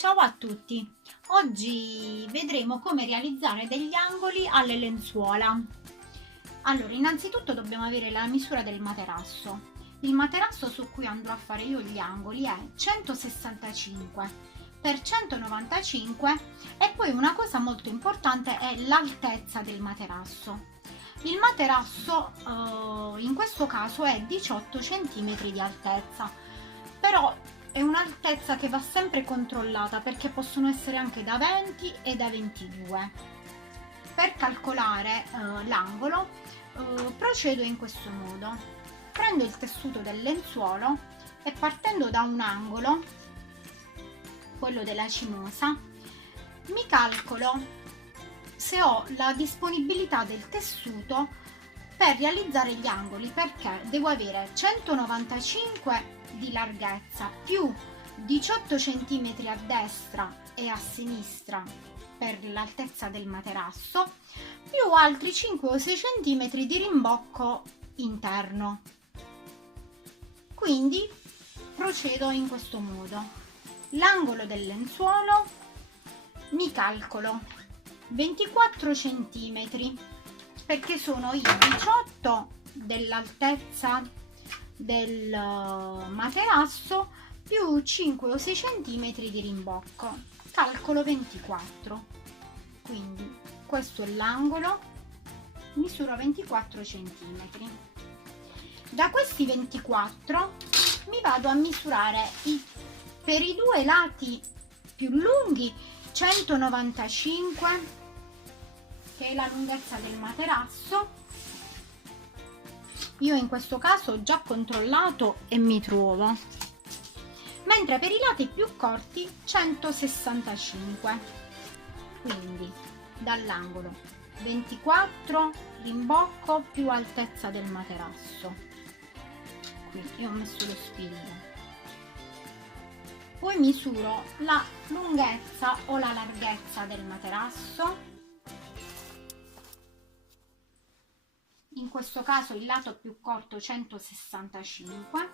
Ciao a tutti! Oggi vedremo come realizzare degli angoli alle lenzuola. Allora, innanzitutto dobbiamo avere la misura del materasso. Il materasso su cui andrò a fare io gli angoli è 165 per 195 e poi una cosa molto importante è l'altezza del materasso. Il materasso in questo caso è 18 cm di altezza, però è un'altezza che va sempre controllata perché possono essere anche da 20 e da 22. Per calcolare l'angolo procedo in questo modo: prendo il tessuto del lenzuolo e partendo da un angolo, quello della cimosa, mi calcolo se ho la disponibilità del tessuto per realizzare gli angoli, perché devo avere 195 di larghezza più 18 cm a destra e a sinistra per l'altezza del materasso, più altri 5 o 6 cm di rimbocco interno. Quindi procedo in questo modo: l'angolo del lenzuolo mi calcolo 24 cm perché sono i 18 dell'altezza del materasso più 5 o 6 cm di rimbocco, calcolo 24. Quindi questo è l'angolo, misura 24 cm. Da questi 24 mi vado a misurare per i due lati più lunghi 195, che è la lunghezza del materasso. Io in questo caso ho già controllato e mi trovo, mentre per i lati più corti 165. Quindi dall'angolo 24 rimbocco più altezza del materasso. Qui io ho messo lo spillo. Poi misuro la lunghezza o la larghezza del materasso. In questo caso il lato più corto 165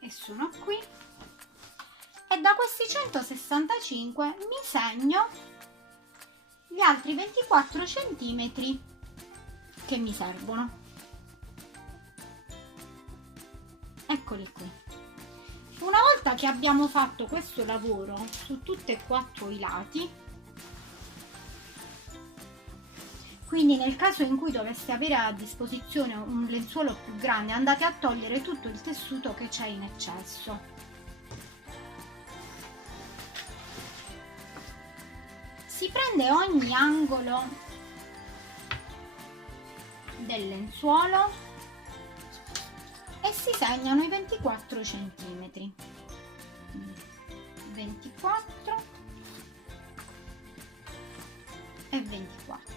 e sono qui, e da questi 165 mi segno gli altri 24 cm che mi servono. Eccoli qui. Una volta che abbiamo fatto questo lavoro su tutti e quattro i lati, quindi nel caso in cui doveste avere a disposizione un lenzuolo più grande, andate a togliere tutto il tessuto che c'è in eccesso. Si prende ogni angolo del lenzuolo e si segnano i 24 cm. 24 e 24.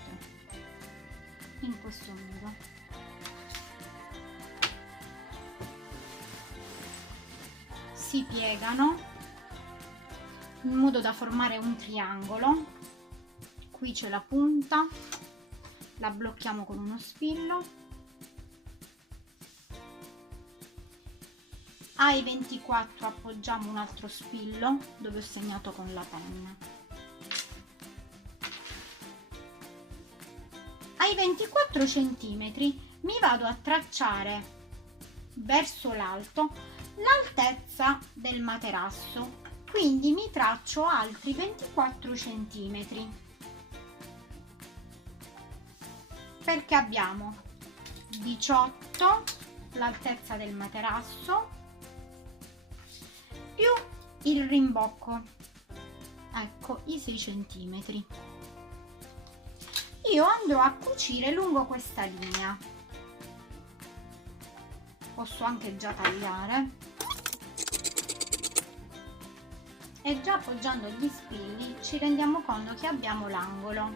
In questo modo. Si piegano in modo da formare un triangolo. Qui c'è la punta, la blocchiamo con uno spillo. Ai 24 appoggiamo un altro spillo dove ho segnato con la penna. Ai 24 cm mi vado a tracciare verso l'alto l'altezza del materasso, quindi mi traccio altri 24 cm, perché abbiamo 18 l'altezza del materasso più il rimbocco, ecco i 6 cm. Io andrò a cucire lungo questa linea. Posso anche già tagliare, e già appoggiando gli spilli ci rendiamo conto che abbiamo l'angolo.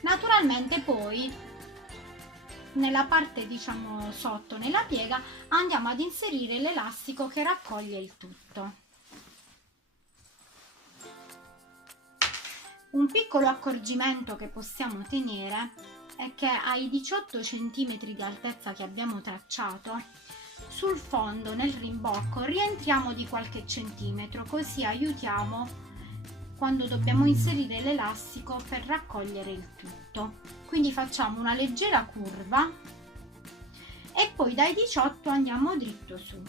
Naturalmente poi nella parte, diciamo, sotto nella piega andiamo ad inserire l'elastico che raccoglie il tutto. Un piccolo accorgimento che possiamo tenere è che ai 18 cm di altezza che abbiamo tracciato, sul fondo nel rimbocco rientriamo di qualche centimetro, così aiutiamo quando dobbiamo inserire l'elastico per raccogliere il tutto. Quindi facciamo una leggera curva e poi dai 18 andiamo dritto su.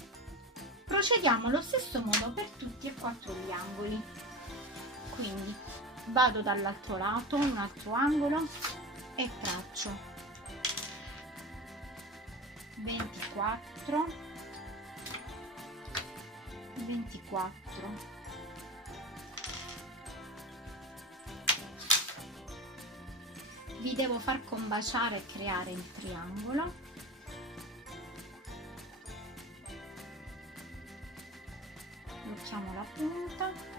Procediamo allo stesso modo per tutti e 4 gli angoli. Quindi vado dall'altro lato, un altro angolo, e traccio 24, 24, vi devo far combaciare e creare il triangolo. Blocchiamo la punta.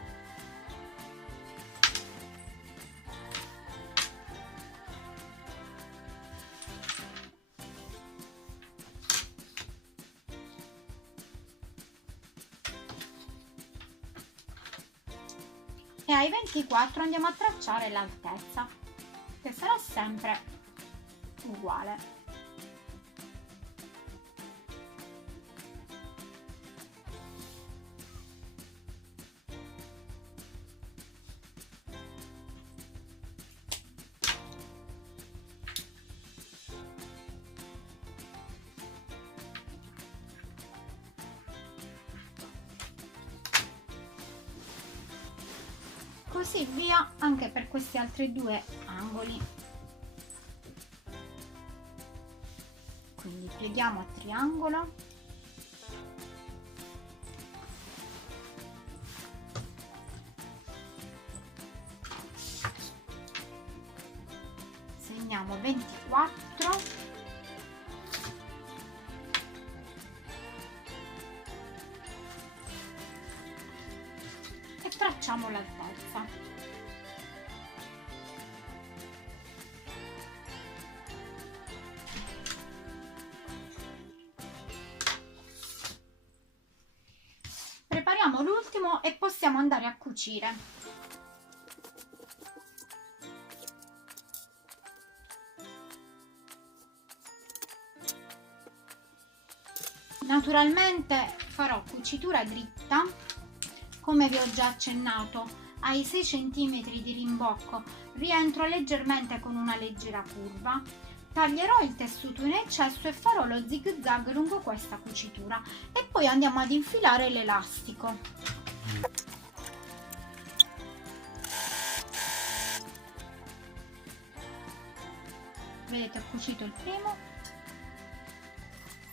E ai 24 andiamo a tracciare l'altezza, che sarà sempre uguale. Così via anche per questi altri due angoli. Quindi pieghiamo a triangolo, segniamo 24, e tracciamo l'altezza. Prepariamo l'ultimo e possiamo andare a cucire. Naturalmente farò cucitura dritta, come vi ho già accennato. Ai 6 cm di rimbocco rientro leggermente con una leggera curva, taglierò il tessuto in eccesso e farò lo zig zag lungo questa cucitura e poi andiamo ad infilare l'elastico. Vedete, ho cucito il primo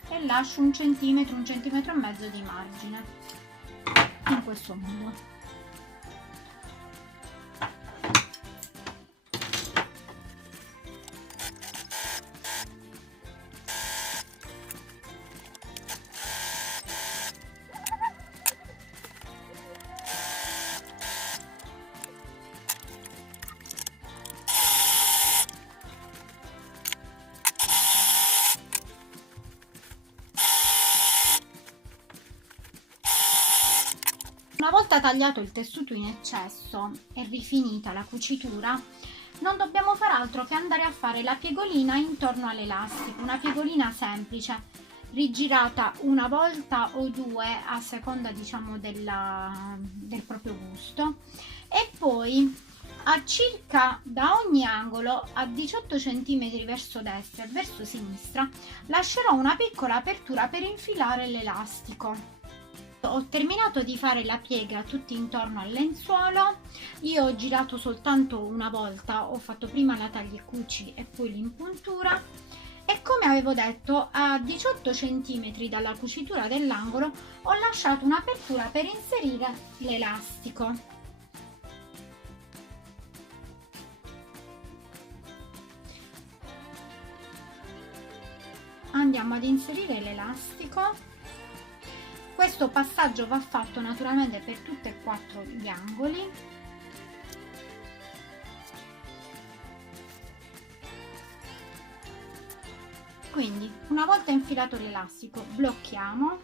e lascio un centimetro e mezzo di margine, in questo modo. Una volta tagliato il tessuto in eccesso e rifinita la cucitura, non dobbiamo far altro che andare a fare la piegolina intorno all'elastico, una piegolina semplice, rigirata una volta o due a seconda, diciamo, del proprio gusto, e poi a circa da ogni angolo a 18 cm verso destra e verso sinistra lascerò una piccola apertura per infilare l'elastico. Ho terminato di fare la piega tutti intorno al lenzuolo. Io ho girato soltanto una volta, ho fatto prima la taglia e cuci e poi l'impuntura, e come avevo detto a 18 cm dalla cucitura dell'angolo ho lasciato un'apertura per inserire l'elastico. Andiamo ad inserire l'elastico. Questo passaggio va fatto naturalmente per tutti e 4 gli angoli. Quindi, una volta infilato l'elastico, blocchiamo,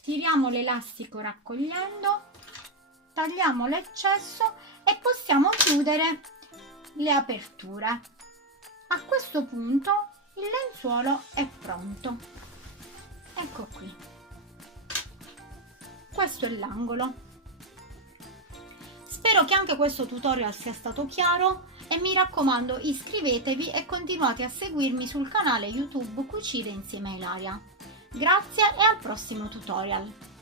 tiriamo l'elastico raccogliendo, tagliamo l'eccesso e possiamo chiudere le aperture. A questo punto il lenzuolo è pronto. Ecco qui. Questo è l'angolo. Spero che anche questo tutorial sia stato chiaro e mi raccomando, iscrivetevi e continuate a seguirmi sul canale YouTube Cucire insieme a Ilaria. Grazie e al prossimo tutorial!